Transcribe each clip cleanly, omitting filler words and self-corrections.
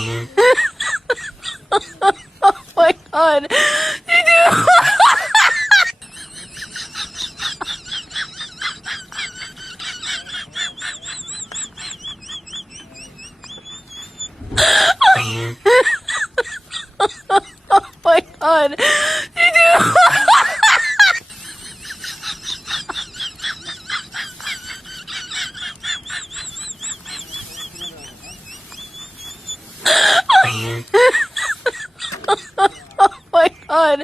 Oh my god. Oh my god. Oh my god.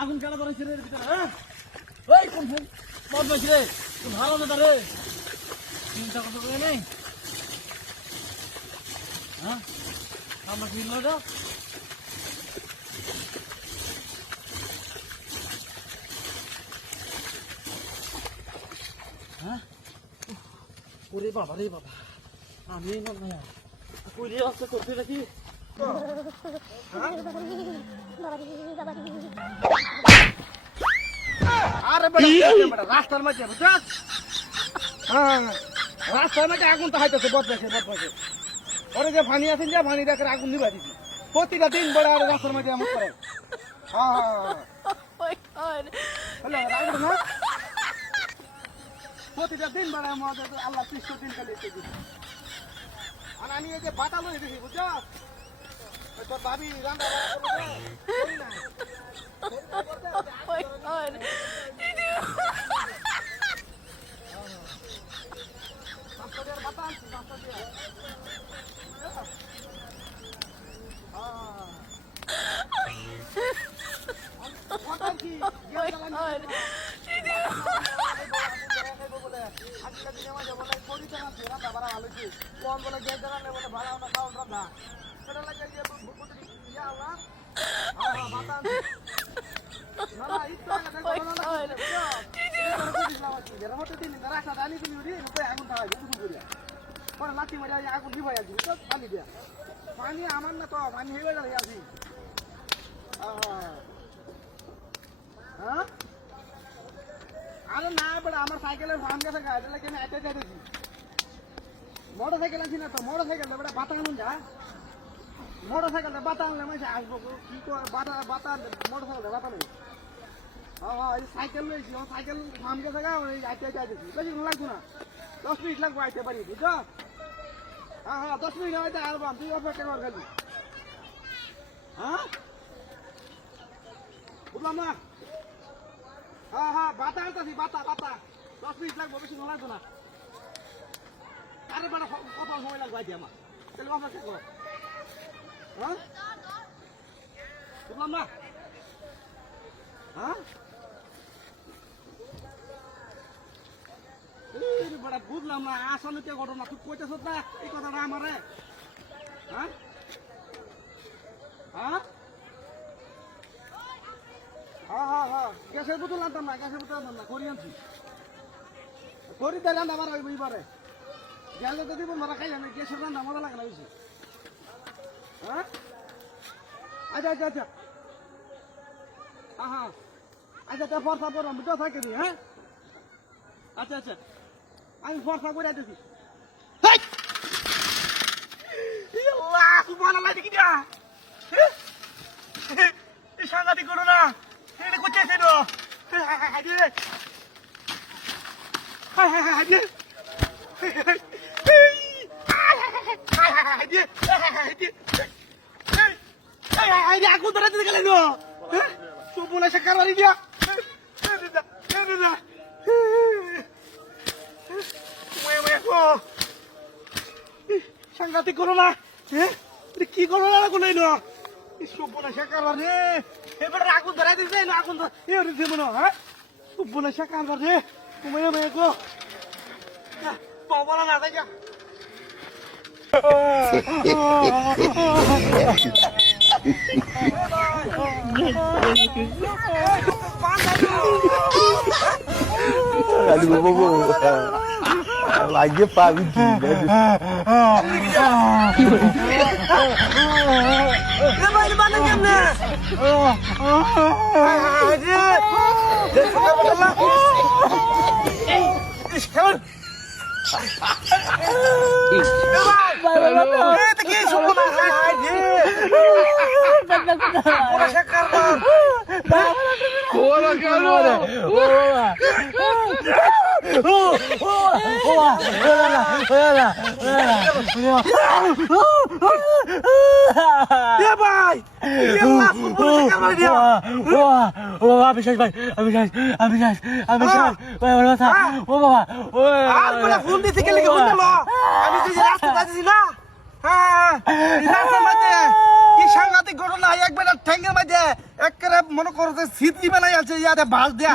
আগুন কেন ধরেছে রে ভিতরে? হ্যাঁ ওই কোন বদমাইশ রে, তুই ভালো না তারে চিন্তা করতে পারে নেই। হ্যাঁ আমরা ফিরল তো হ্যাঁ ওরে বাবা রে বাবা, আমি না কইরে আসতে করতে নাকি আরে বেটা রাস্তার মাঝে বুঝছস? হ্যাঁ রাস্তার মাঝে আগুন তো হাইতেছে বদমাইছে বদমাইছে। ওরে যে পানি আছে যে পানি দেখে আগুন নিবা দিছি প্রতিটা দিন বড় আর রাস্তার মাঝে এমন করে। হ্যাঁ হ্যালো না প্রতিটা দিন বড় আমাদের আল্লাহ ৩০ দিন খালি দিছি। আর আমি এই যে বাটা লই দিছি বুঝছস? তোর ভাবি রান্না করি না। Oh my god. পানি আমার না তো পানি হয়ে গেল আছি। আরে না বেটা আমার সাইকেলের ফান গেছে গাড়ি লাগে আমি এটাই যাইতেছি। মোটরসাইকেল আনছি না তো মোটরসাইকেল বেটা বাতা আনুন যা মোটরসাইকেলটা বাতা আনলে মানে আসবো কি বাতা মোটরসাইকেলটা বাতা নেই হ্যাঁ এই সাইকেল লইছি সাইকেল ফার্ম গেছে গা ওই আইতে যাইতেছি বেশি লাগবো না 10 মিনিট লাগবো আইতে পারি বুঝছো হ্যাঁ 10 মিনিট হইতে আসবাম তুই অপেক্ষা কর খালি হ্যাঁ বুঝলাম না হ্যাঁ বাতা আনতেছি বাতা 10 মিনিট লাগবো বেশি লাগবো না আরে মানে কত সময় লাগবে আইতে আমার তাহলে অপেক্ষা কর হ্যাঁ বুঝলাম না হ্যাঁ বড় বুঝলাম না আসলে কে ঘটনা তুই কইতেছ না এই কথাটা আমারে হ্যাঁ হ্যাঁ হ্যাঁ গ্যাসের বোতল আনতাম না করি আনছি করি তাহলে আনতে আমার ওইবারে গেলে তো দিব মারা খাই জানি গ্যাসের রান্না মজা লাগে না বেশি হ্যাঁ আচ্ছা হ্যাঁ আচ্ছা তা ফর্সা পড়লাম বুঝতে থাকে তুই হ্যাঁ আচ্ছা আমি ফর্সা করে দেখি সাংঘাতিক করো না এটা কোথায় ছিল আগুন ধরে দিতে গেলেন সুপুনা সে কারবারি দিয়া সাংঘাতিক করো না কি করো না আগুন এলো সুপুনা সে কারবার রে এবার আগুন ধরে দিতে আগুন দিতে মনে হ্যাঁ সুপুনা সে কারবার রে তুমি মেয়েকো বাবা না দেখা Aduh, bobo. Lagi pagi gila. Kenapa ini mana jamnya? Aja. সাংঘাতিক ঘটনা একবার ঠ্যাঙ্গের মাঝে একেবারে মনে করো যে সিদ্ধি বেলায় আছে ইয়াতে বাস দেয়া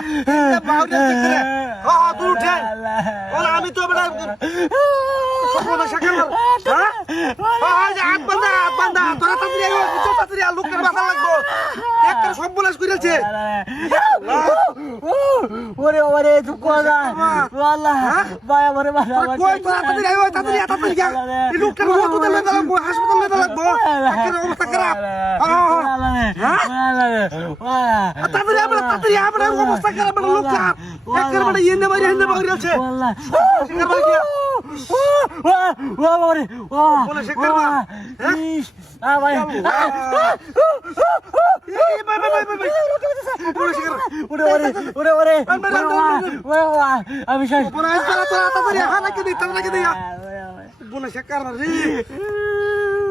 আমি তো লোকের বাধা লাগবো একটা সব বলাস করেছে ওরে ওরে তুই কোনা আল্লাহ ভাই আমারে মারা কই তো তাড়াতাড়ি লোকের মতো লইতে লাগবো হাসপাতাল লইতে লাগবো একটা অবস্থা খারাপ তাড়াতাড়ি আমরা অবস্থা খারাপ লোক একের বড় ইন্নে মারি আছে ওরে বলে শেখ করবা ইস আ ভাই ওরে আমি শেষ বলে শেখ করবা রে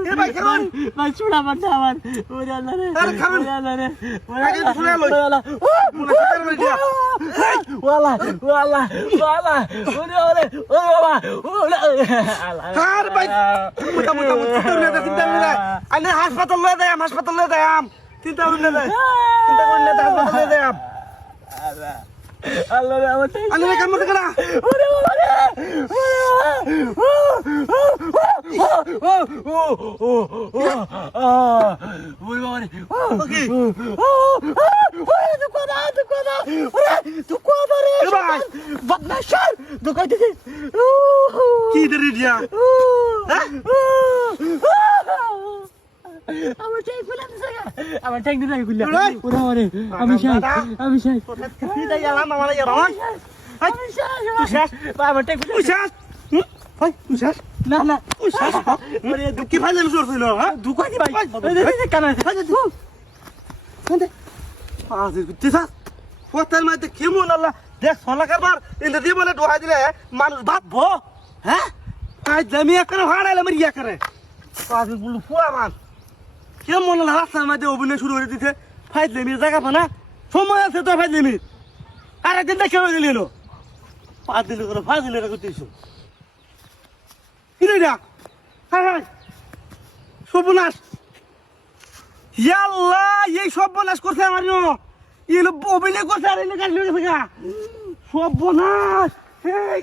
এ ভাই কেমন ভাই ছুড়া মারতে আমার ওরে আল্লাহ রে আরে খাবেন আল্লাহ রে আগে শুনে লই বলে শেখ করবা দিয়া ওয়ালা ওরে বাবা ওরে আর ভাই মোটা চিন্তা করে আনে হাসপাতাল লয়ে যাম চিন্তা করে না হাসপাতাল লয়ে যাম আল্লাহ রে আমার আনে কাম করতে না ওরে বাবা রে ওরে বাবা রে ওকে বদমাশার দোকান থেকে কি দরে দিয়া আমার ট্যাঙ্ক খুলে আমার ট্যাঙ্ক দিয়ে খুলে ওরে আমি শেষ কি দাই আলাম আমার ইয়া রয় আমার ট্যাঙ্ক খুলে ভাই তুই শেষ না না তুই শেষ কি ভাই আমি চড়ছিল হ্যাঁ দুকা দি ভাই কানা হোটেল মাঝে কেমন আল্লাহ দেখ সোলা কারবার ইন্দে দিয়ে বলে ডোহাই দিলে মানুষ ভাববো হ্যাঁ আজ জমি করে হারাইলে আমার ইয়া করে পাঁচ বলু ফুয়া মান কেমন আল্লাহ রাস্তার মাঝে অভিনয় শুরু করে দিতে ফাইজ জমি জায়গা পানা সময় আছে তো ফাইজ জমি আর একদিন দেখে হয়ে গেল 5 দিন করে 5 দিন করতেছ কি রে না হ্যাঁ হ্যাঁ সর্বনাশ ইয়াল্লাহ এই সর্বনাশ করছে আমার অভিনয় করছে আর এনে গাড়ি লেগে থাকা সর্বনাশ এই